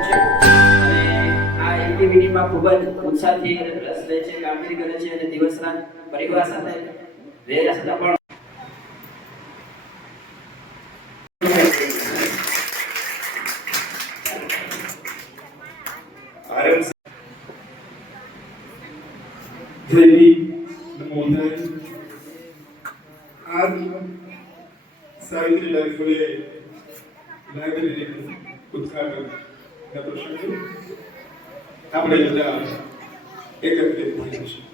Group છે અને આ એક્ટિવિટીમાં ખૂબ જ ઉત્સાહથી રસ લે છે કામગીરી કરે છે અને દિવસ રાત પરિવાર સાથે રહેલા છતાં પણ Devi, the modern, and Savitri Life Library Utkatan. આપણે બધા એકત્રિત થઈએ છીએ.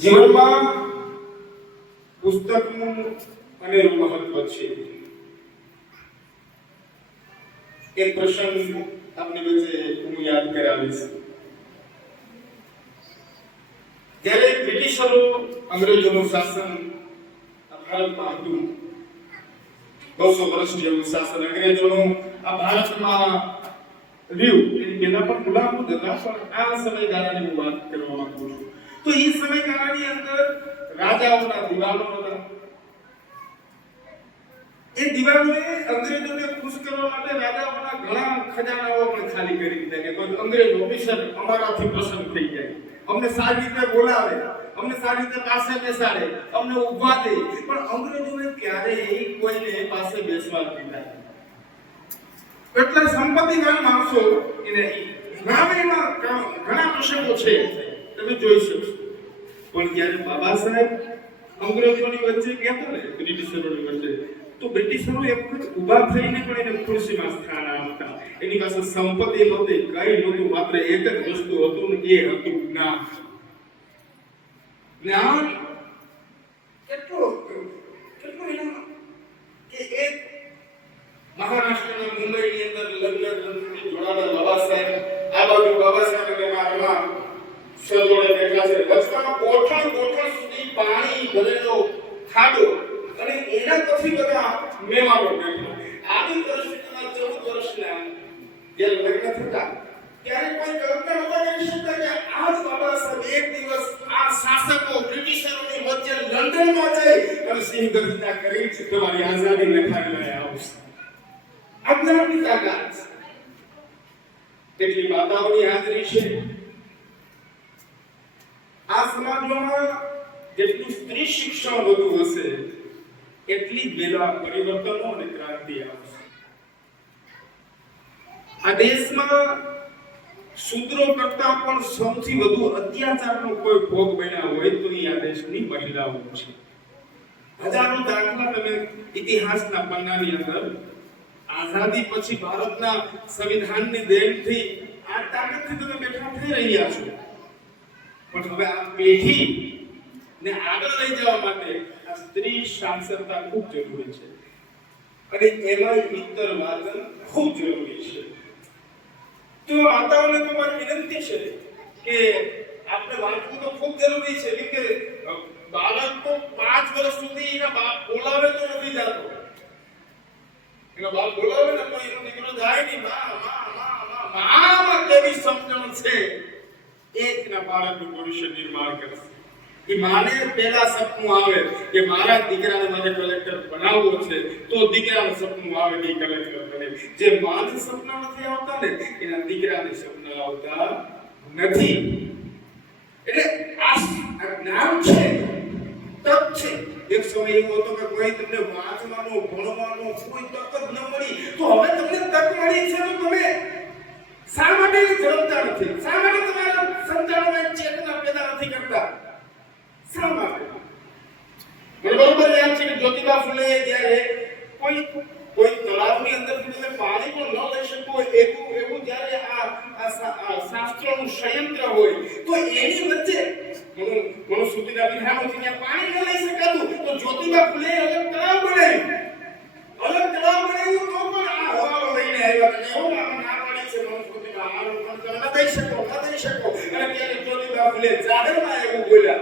જીવનમાં પુસ્તકનું અનેરું મહત્વ છે. એક પ્રસંગ આપની વચ્ચે હું યાદ કરાવીશ. જ્યારે બ્રિટિશરો અંગ્રેજોનું શાસન ભારતમાં હતું. બસો વર્ષ શાસન અંગ્રેજોનું આ ભારતમાં રહ્યું. એની પહેલા પણ ગુલામો હતા, પણ આ સમયગાળાની હું વાત કરવા માંગુ છું. તો એ સમયગાળાની અંદર રાજાઓના દિવાલો હતા. એ દિવાલોએ અંગ્રેજોને ખુશ કરવા માટે રાજાઓના ઘણા ખજાનાઓ પણ ખાલી કરી દીધા કે કોઈ અંગ્રેજ અમારાથી પ્રસન્ન થઈ જાય. અમને સારી રીતે બોલાવે. અમને સારી રીતે પાસે બેસાડે, અમને ઊભા દે. પણ અંગ્રેજોને ક્યારેય કોઈને પાસે બેસવા દીધા નહીં. એટલે સંપત્તિવાન માણસો એને ગ્રામીણમાં ઘણા ઘણા પ્રસંગો છે, તમે જોઈ શકશો. પણ જ્યારે બાબા સાહેબ અંગ્રેજોની વચ્ચે ગયા હતા ને, બ્રિટિશરોની વચ્ચે, તો બ્રિટિશરો એક જ ઊભા થઈને પણ એને ખુરશીમાં સ્થાન આપતા. એની પાસે સંપત્તિ નહોતી કઈ નહોતું, માત્ર એક જ વસ્તુ હતું ને એ હતું જ્ઞાન. જ્ઞાન? કેટલું કેટલું એના કે એક મહારાષ્ટ્રના મુંબઈની અંદર લગ્ન ગ્રંથથી જોડાયેલા બાબા સાહેબ આ બાજુ બાબા સાહેબ અને મારા સજોડે બેઠા છે. વચમાં કોઠણ કોઠણ સુધી પાણી ભરેલો ખાડો અને એના પછી બધા મહેમાનો બેઠા આવી પરિસ્થિતિમાં ચૌદ વર્ષના લગ્ન થતા ત્યારે કોઈ કલ્પના લંડનમાં જઈ અને સિંહ ગર્જના કરી તમારી આઝાદી લખાવી લઈ આવશે અજ્ઞાનની તાકાત કેટલી માતાઓની હાજરી છે? આ સમાજમાં જેટલું સ્ત્રી શિક્ષણ વધુ હશે, એટલી વેલા પરિવર્તનો અને ક્રાંતિ આવશે. આ દેશમાં શૂદ્રો કરતા પણ સૌથી વધુ અત્યાચારનો કોઈ ભોગ બન્યા હોય તો એ આ દેશની મહિલાઓ છે. હજારો દાખલા તમે ઇતિહાસના પન્નાની અંદર આઝાદી પછી ભારતના સંવિધાનની દેનથી આ તાકાતથી તમે બેઠા થઈ રહ્યા છો. પણ હવે આ પેઢી ને આગળ લઈ જવા માટે આ સ્ત્રી સાક્ષરતા ખૂબ જરૂરી છે. અને એમાં મિત્ર વાદન ખૂબ જરૂરી છે. તો માતાઓને તો મારી વિનંતી છે કે આપણે વાંચવું તો ખૂબ જરૂરી છે કે બાળક તો પાંચ વર્ષ સુધી એના બાપ બોલાવે તો નથી જતો. એનો બાપ બોલાવે ને તો એનો દીકરો જાય નહીં માં માં માં માં માં કેવી સમજણ છે? એકના બાળકનું ભવિષ્ય નિર્માણ કરશે. એ માને પહેલા સપનું આવે કે મારા દીકરાને મારે કલેક્ટર બનાવવો છે, તો દીકરાનું સપનું આવે કે કલેક્ટર બને. જે માને સપના નથી આવતા ને, એના દીકરાને સપના આવતા નથી. એટલે આ જ્ઞાન છે તક છે. એક સમય એવો હતો કે કોઈ તમને વાંચવાનો, ભણવાનો કોઈ તક જ ન મળી. તો હવે તમને તક મળી છે તો તમે શા માટે એને નથી? શા માટે તમારા સંતાનોને ચેતના પેદા નથી કરતા? મને બરોબર યાદ છે કે જ્યોતિબા ફૂલે જ્યારે કોઈ કોઈ તળાવની અંદરથી તમે પાણી પણ ન લઈ શકો એવું એવું જ્યારે આ આ શા- આ શાસ્ત્રોનું સંયંત્ર હોય તો એની વચ્ચે મનો મનુસ્મૃતિના વિધાનોથી ત્યાં પાણી ન લઈ શકાતું તો જ્યોતિબા ફૂલે અલગ તળાવ બનાવ્યું અલગ તળાવ બનાવ્યું તો પણ આ હવાલો લઈને આવ્યા હતા એવું આપણે ના પાડી છે મનુસ્મૃતિમાં આ લોકો તમે ન દઈ શકો ન દઈ શકો અને ત્યારે જ્યોતિબા ફૂલે જાહેરમાં એવું બોલ્યા ક્યાં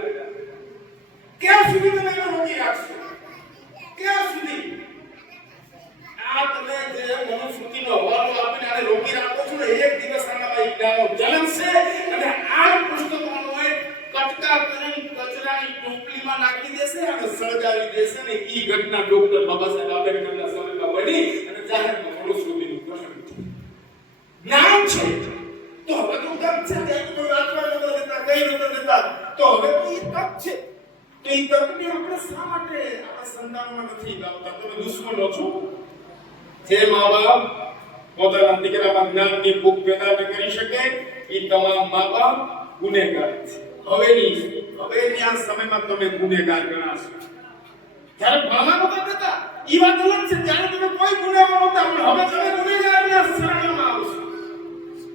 છો સળગાવી દેશે ને ઈ ઘટના બાબા સાહેબ આંબેડકરના બની અને જાહેરમાં મનુસ્મૃતિનું પ્રસંગ થયું. છે. તો છે ત્યાં તો કોઈ દેતા, કઈ નતા દેતા. તો હવે તો એ તક છે. તો એ તકને આપણે શા માટે આપણા સંતાનોમાં નથી લાવતા તમે દુશ્મનો છો જે મા બાપ પોતાના દીકરામાં જ્ઞાનની ભૂખ પેદા ન કરી શકે એ તમામ મા બાપ ગુનેગાર છે હવેની હવેની આ સમયમાં તમે ગુનેગાર ગણાશો જ્યારે ભણવા નતા દેતા ઈ વાત અલગ છે ત્યારે તમે કોઈ ગુનેગાર નતા પણ હવે તમે ગુનેગારના શરણમાં આવશો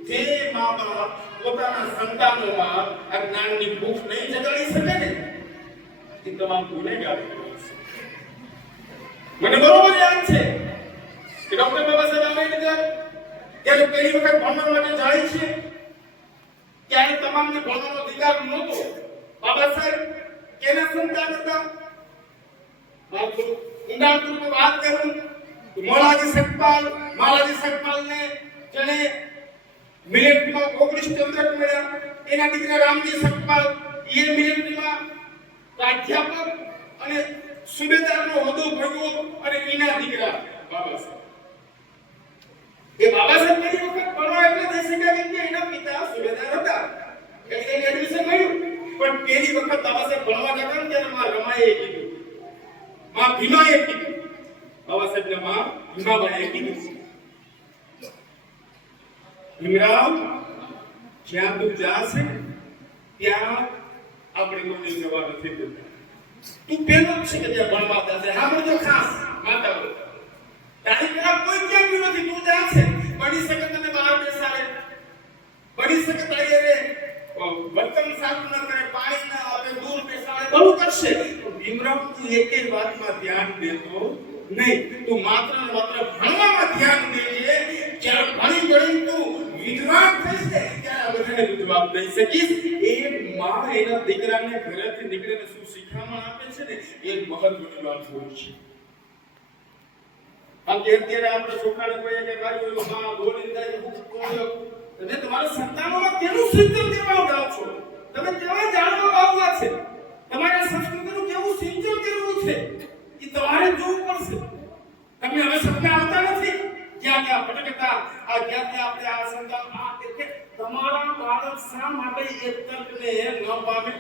જે મા બાપ પોતાના સંતાનોમાં આ જ્ઞાનની ભૂખ નહીં જગાડી શકે ને એ તમામ ગુનેગાર મને બરોબર યાદ છે કે ડોક્ટર બાબા સાહેબ આંબેડકર ત્યારે પહેલી વખત ભણવા માટે જાય છે. ત્યારે તમામને ભણવાનો અધિકાર નહોતો. બાબા સાહેબ કેના સંતાન હતા? ઊંડાણપૂર્વક વાત કરું. મોલાજી સતપાલ, માલાજી સતપાલને જેણે મિલિટરીમાં ઓગણીસ ચંદ્રક મળ્યા. એના દીકરા રામજી સતપાલ એ મિલિટરીમાં પ્રાધ્યાપક અને સુબેદારનો હોદ્દો ભોગવ્યો અને એના દીકરા બાબા સાહેબ એ બાબા સાહેબ ભણવા એટલે થઈ શક્યા કેમ કે એના પિતા સુબેદાર હતા એટલે એને એડમિશન મળ્યું પણ પહેલી વખત બાબા સાહેબ ભણવા જતા ને ત્યારે માં રમાએ કીધું માં ભીમાએ કીધું બાબા સાહેબ ને માં ભીમાબાઈએ કીધું ભીમરાવ જ્યાં તું જાશે ત્યાં આપણે કોઈને જવા નથી દેતા તું પેલો છે કે ત્યાં ભણવા જશે બધો ખાસ. માતા તારી પેલા કોઈ ક્યાં ગયું નથી તું જા છે. બની શકે તને બહાર બેસાડે. બની શકે તારી રે વર્તન સારું ન કરે પાણી ના આપે દૂર બેસાડે બધું કરશે. ભીમરાવ તું એકે વાતમાં ધ્યાન દેતો નહીં. તું માત્ર માત્ર ભણવામાં બધાને જવાબ દઈ શકીશ. એ માં એના દીકરાને ઘરેથી નીકળીને શું શિખામણ આપે છે ને, એ મહત્વની વાત હોય છે. આમ કે અત્યારે આપણે છોકરાને કહીએ કે ભાઈ માં દોડીને જાય હું કોણ અને તમારા સંતાનોમાં કેનું સિંચન કરવા જાઓ છો તમે કેવા જાણવા આવવા છે તમારા સંસ્કૃતિનું કેવું સિંચન કરવું છે એ તમારે જોવું પડશે તમને હવે સપના આવતા નથી જ્યાં ત્યાં ભટકતા આ જ્યાં ત્યાં આપણે આ સંતાન આ તે તે. તમારા બાળક શા માટે એ તકને ન પામે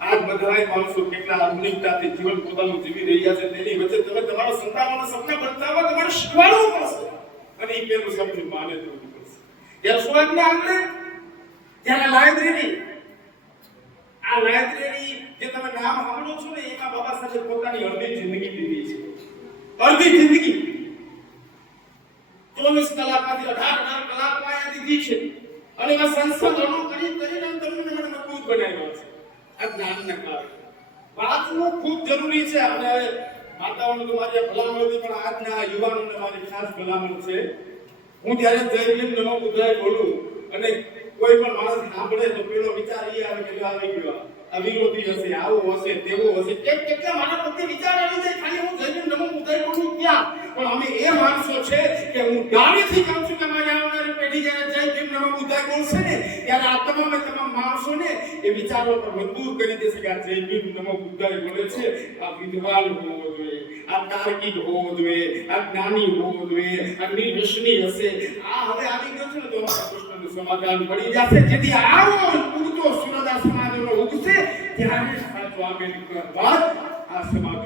આજ બધાય માણસો કેટલા આધુનિકતાથી જીવન પોતાનું જીવી રહ્યા છે તેની વચ્ચે તમે તમારા સંતાનોના સપના બતાવવા તમારે શીખવાડવું પડશે. અને એ પેલું સપનું માને દેવું પડશે. ત્યાં સુવાગના આંગણે ત્યારે લાઇબ્રેરી આ લાઇબ્રેરી જે તમે નામ સાંભળો છો ને, એમાં બાબા સાથે પોતાની અડધી જિંદગી દીધી છે. અડધી જિંદગી. ચોવીસ કલાકમાંથી અઢાર અઢાર કલાક અહીંયા દીધી છે. અને એમાં સંશોધનો કરી કરીને તમને મને મજબૂત બનાવ્યો છે આ જ્ઞાનના કારણે વાંચવું ખૂબ જરૂરી છે. અને માતાઓને તો મારી ભલામણ હતી પણ આજના યુવાનોને મારી ખાસ ભલામણ છે. હું જ્યારે જય ભીમ નમો બુદ્ધાય બોલું અને કોઈ પણ માણસ સાંભળે તો પેલો વિચાર એ આવે કે આવી ગયો. આ વિરોધી હશે આવો હશે તેવો હશે કેમ કેટલા મારા પ્રત્યે વિચાર આવી જાય ખાલી હું જય ભીમ નમો બુદ્ધાય બોલું ક્યાં પણ અમે એ માણસો છે કે હું દાડીથી કહું છું કે મારી આવનારી પેઢી જ્યારે જય ભીમ નમો બુદ્ધાય બોલશે ને ત્યારે આ તમામે તમામ માણસોને એ વિચારો પર મજબૂર કરી દેશે કે આ જય ભીમ નમો બુદ્ધાય બોલે છે આ વિદ્વાન હોવો જોઈએ આ તાર્કિક હોવો જોઈએ આ જ્ઞાની હોવો જોઈએ આ નિર્વ્યસની હશે આ હવે આવી ગયો છે ને તો અમારા પ્રશ્નનું સમાધાન પડી જશે જેથી આવો ઉગતો સૂર્યોદય સમાજનો ઉગશે ત્યારે સાચો આંબેડકર વાત આ જન્મશે